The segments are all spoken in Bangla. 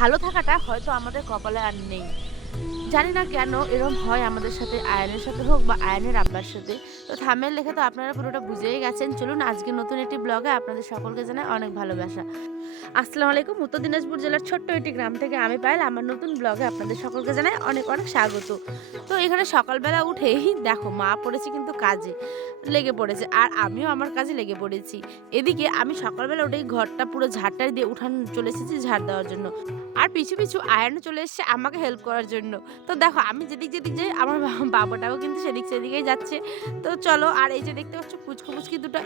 ভালো থাকাটা হয়তো আমাদের কপালে আর নেই। জানি না কেন এরকম হয় আমাদের সাথে, আয়ানের সাথে হোক বা আয়ানের আব্বার সাথে। তো থাম্বনেল দেখে তো আপনারা পুরোটা বুঝেই গেছেন। চলুন আজকে নতুন একটি ব্লগে আপনাদের সকলকে জানাই অনেক ভালোবাসা। আসসালামু আলাইকুম। উত্তর দিনাজপুর জেলার ছোট্ট একটি গ্রাম থেকে আমি পায়েল আমার নতুন ব্লগে আপনাদের সকলকে জানাই অনেক অনেক স্বাগত। তো এখানে সকালবেলা উঠেই দেখো মা পড়েছে কিন্তু কাজে লেগে পড়েছে, আর আমিও আমার কাজে লেগে পড়েছি। এদিকে আমি সকালবেলা উঠেই ঘরটা পুরো ঝাড়টার দিয়ে উঠান চলে এসেছি ঝাড় দেওয়ার জন্য। আর পিছু পিছু আয়ানও চলে এসেছে আমাকে হেল্প করার জন্য। তো দেখো আমি যেদিক যেদিক যাই আমার বাবাটাও কিন্তু সেদিক সেদিকেই যাচ্ছে। তো চলো, আর এই যে দেখতে পাচ্ছ পুচকু পুচকি দুটো,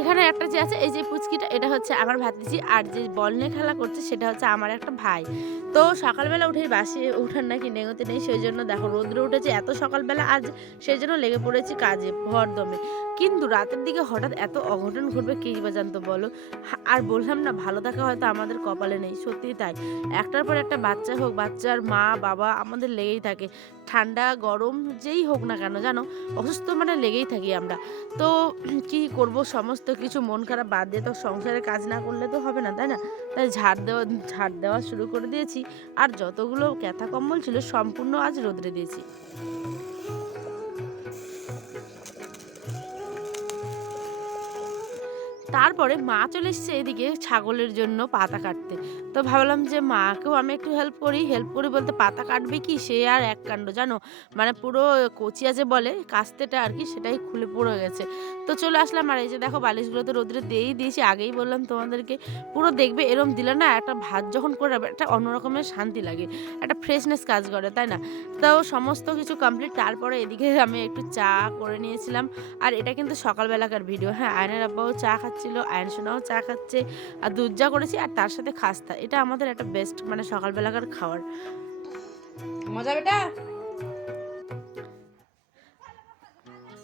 এখানে একটা যে আছে এই যে পুচকিটা, এটা হচ্ছে আমার ভাতিজি, আর যে বল নিয়ে খেলা করছে সেটা হচ্ছে আমার একটা ভাই। তো সকালবেলা উঠেই বাসে উঠার নাকি নেগোতে নেই, সেই জন্য দেখো রৌদ্র উঠেছে এত সকালবেলা আজ, সেই জন্য লেগে পড়েছি কাজে ভরদমে। কিন্তু রাতের দিকে হঠাৎ এত অঘটন ঘটবে কে বা জানতো বলো। আর বললাম না, ভালো থাকা হয়তো আমাদের কপালে নেই, সত্যিই তাই। একটার পর একটা বাচ্চা হোক, বাচ্চার মা বাবা আমাদের লেগেই থাকে। ঠান্ডা গরম যেই হোক না কেন জানো, অসুস্থ মানে লেগেই থাকি আমরা। তো কি করব, সমস্ত কিছু মন খারাপ বাদ দিয়ে তো সংসারে কাজ না করলে তো হবে না, তাই না? তাই ঝাড় দেওয়া শুরু করে দিয়েছি। আর যতগুলো ক্যাথা কম্বল ছিল সম্পূর্ণ আজ রোদ্রে দিয়েছি। তারপরে মা চলে এসেছে এদিকে ছাগলের জন্য পাতা কাটতে। তো ভাবলাম যে মাকেও আমি একটু হেল্প করি বলতে পাতা কাটবে কি সে আর এক কাণ্ড জানো, মানে পুরো কচিয়া যে বলে কাস্তেটা আর কি, সেটাই খুলে পড়ে গেছে। তো চলে আসলাম, আর এই যে দেখো বালিশগুলো তো রোদ্রে দিয়েই দিয়েছি, আগেই বললাম তোমাদেরকে। পুরো দেখবে এরম দিলে না, একটা ভাত যখন করে রাখবে একটা অন্যরকমের শান্তি লাগে, একটা ফ্রেশনেস কাজ করে, তাই না? তো সমস্ত কিছু কমপ্লিট, তারপরে এদিকে আমি একটু চা করে নিয়েছিলাম। আর এটা কিন্তু সকালবেলাকার ভিডিও, হ্যাঁ, আয়নের আব্বাও চা খাচ্ছিল, আয়ন সোনাও চা খাচ্ছে, আর দুধ চা করেছি আর তার সাথে খাস্তা। এটা আমাদের একটা বেস্ট মানে সকালবেলাকার খাওয়ার। মজা বেটা।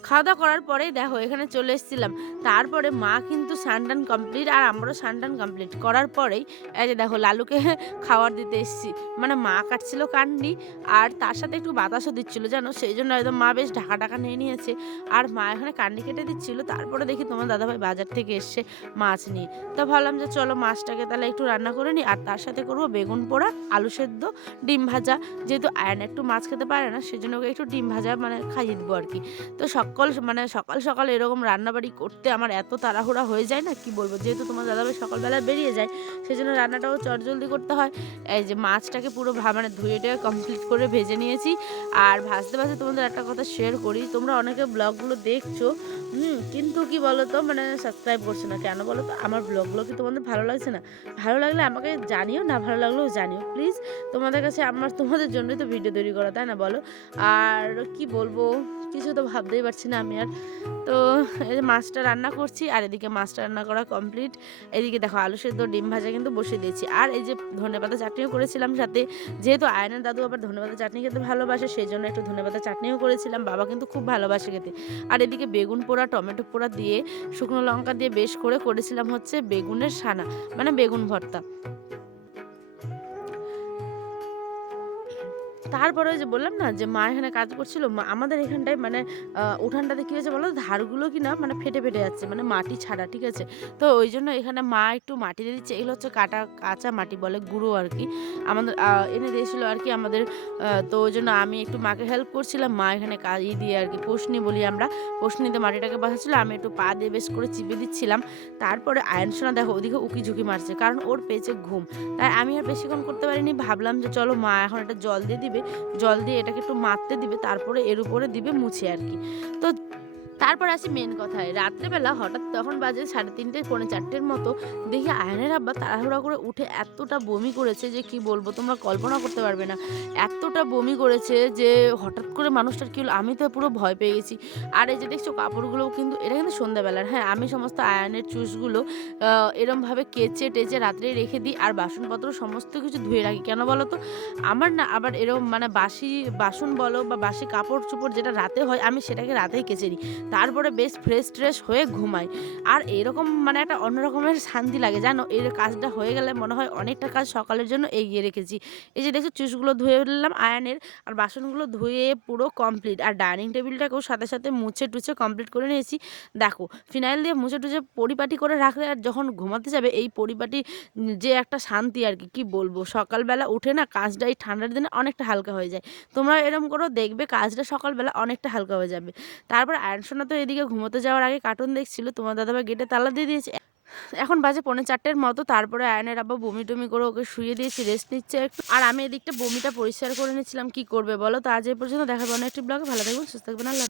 খাওয়া দাওয়া করার পরেই দেখো এখানে চলে এসেছিলাম। তারপরে মা কিন্তু স্নান কমপ্লিট আর আমরাও স্নান কমপ্লিট করার পরেই এই যে দেখো লালুকে খাবার দিতে এসেছি। মানে মা কাটছিল কান্ডি, আর তার সাথে একটু বাতাসও দিচ্ছিল জানো, সেই জন্য একদম মা বেশ ঢাকা ঢাকা নিয়ে নিয়েছে। আর মা এখানে কান্ডি কেটে দিচ্ছিল। তারপরে দেখি তোমার দাদাভাই বাজার থেকে এসছে মাছ নিয়ে। তো ভাবলাম যে চলো মাছটাকে তাহলে একটু রান্না করে নিই, আর তার সাথে করবো বেগুন পোড়া, আলু সেদ্ধ, ডিম ভাজা। যেহেতু আয়ন একটু মাছ খেতে পারে না, সেজন্য ওকে একটু ডিম ভাজা মানে খাইয়ে দেবো আর কি। তো সকাল সকাল এরকম রান্নাবাড়ি করতে আমার এত তাড়াহুড়া হয়ে যায় না, কি বলবো। যেহেতু তোমার দাদাভাই সকালবেলা বেরিয়ে যায়, সেজন্য রান্নাটাও চটজলদি করতে হয়। এই যে মাছটাকে পুরো মানে ধুয়ে টুয়ে কমপ্লিট করে ভেজে নিয়েছি। আর ভাজতে ভাজতে তোমাদের একটা কথা শেয়ার করি, তোমরা অনেকে ব্লগগুলো দেখছো, কিন্তু কি বলো তো, মানে সাবস্ক্রাইব করছো না কেন বলো তো? আমার ব্লগগুলো কি তোমাদের ভালো লাগছে না? ভালো লাগলে আমাকে জানিও, না ভালো লাগলেও জানিও প্লিজ। তোমাদের কাছে তোমাদের জন্যই তো ভিডিও তৈরি করা, তাই না বলো? আর কি বলবো, কিছু তো ভাবতেই পারছি না আমি আর। তো এই যে মাছটা রান্না করছি, আর এদিকে মাছটা রান্না করা কমপ্লিট। এদিকে দেখো আলু সেদ্ধ ডিম ভাজা কিন্তু বসিয়ে দিয়েছি। আর এই যে ধনেপাতা চাটনিও করেছিলাম সাথে। যেহেতু আয়নের দাদু আবার ধনেপাতা চাটনি খেতে ভালোবাসে, সেই জন্য একটু ধনেপাতা চাটনিও করেছিলাম। বাবা কিন্তু খুব ভালোবাসে খেতে। আর এদিকে বেগুন পোড়া, টমেটো পোড়া দিয়ে, শুকনো লঙ্কা দিয়ে বেশ করে করেছিলাম হচ্ছে বেগুনের সানা, মানে বেগুন ভর্তা। তারপরে ওই যে বললাম না যে মা এখানে কাজ করছিল, মা আমাদের এখানটায় মানে উঠানটাতে কী হয়েছে বলো, ধারগুলো কি না মানে ফেটে ফেটে যাচ্ছে, মানে মাটি ছাড়া, ঠিক আছে? তো ওই জন্য এখানে মা একটু মাটি দিয়ে দিচ্ছে। এগুলো হচ্ছে কাঁচা মাটি বলে, গুঁড়ো আর কি, আমাদের এনে দিয়েছিল আর কি আমাদের। তো ওই জন্য আমি একটু মাকে হেল্প করছিলাম। মা এখানে দিয়ে আর কি পোষনি বলি আমরা, পোষনিতে মাটিটাকে বাঁচাচ্ছিল, আমি একটু পা দিয়ে বেশ করে চিপে দিচ্ছিলাম। তারপরে আয়ন সোনা দেখো ওদিকে উকি ঝুঁকি মারছে, কারণ ওর পেয়েছে ঘুম। তাই আমি আর বেশিক্ষণ করতে পারিনি, ভাবলাম যে চলো মা এখন একটা জল দিয়ে দিবে, জল দিয়ে এটাকে একটু মাখতে দিবে, তারপরে এর উপরে দিবে মুছে আর কি। তো তারপর আসি মেন কথায়। রাত্রেবেলা হঠাৎ তখন বাজে 3:30 পৌনে 4টের মতো, দেখি আয়নের আব্বা তাড়াহুড়া করে উঠে এতটা বমি করেছে যে কি বলবো, তোমরা কল্পনা করতে পারবে না। এতটা বমি করেছে যে হঠাৎ করে মানুষটার কী হলো, আমি তো পুরো ভয় পেয়ে গেছি। আর এই যে দেখছো কাপড়গুলোও কিন্তু, এটা কিন্তু সন্ধ্যাবেলার, হ্যাঁ, আমি সমস্ত আয়নের চুসগুলো এরমভাবে কেচে টেচে রাত্রেই রেখে দিই, আর বাসনপত্র সমস্ত কিছু ধুয়ে রাখি। কেন বলো তো? আমার না আবার এরকম মানে বাসি বাসন বলো বা বাসি কাপড় চোপড় যেটা রাতে হয়, আমি সেটাকে রাতেই কেচে নিই। তারপরে বেশ ফ্রেশ ট্রেশ হয়ে ঘুমাই। আর এরকম মানে একটা অন্য রকমের শান্তি লাগে জানো? এই কাজটা হয়ে গেলে মনে হয় অনেকটা কাজ সকালের জন্য এগিয়ে রেখেছি। এই যে দেখছো চিপসগুলো ধুয়ে ফেললাম আয়রনের, আর বাসনগুলো ধুয়ে পুরো কমপ্লিট। আর ডাইনিং টেবিলটাকেও সাথে, সাথে মুছে-টুছে কমপ্লিট করে নিয়েছি। দেখো ফিনাইল দিয়ে মুছে-টুছে পরিপাটি করে রাখলে আর যখন ঘুমাতে যাবে এই পরিপাটি যে একটা শান্তি আরকি, কি বলবো? সকালবেলা উঠে না কাজটা এই ঠান্ডার দিনে অনেকটা হালকা হয়ে যায়। তোমরাও এরকম করো, দেখবে কাজটা সকালবেলা অনেকটা হালকা হয়ে যাবে। তারপর আয়ন সোনা তো এদিকে ঘুমোতে যাওয়ার আগে কার্টুন দেখছিল। তোমার দাদাভাই গেটে তালা দিয়ে দিয়েছে। এখন বাজে 3:45-র মতো। তারপরে আয়নের আব্বা বমি-টমি করে ওকে শুইয়ে দিয়েছি, রেস্ট নিচ্ছে একটু। আর আমি এদিকটা বমিটা পরিষ্কার করে নিচ্ছিলাম। কি করবে বলো? তো আজ এই পর্যন্ত। দেখা হবে অন্য একটি ব্লগে। ভালো থাকবেন, সুস্থ থাকবেন। আল্লাহ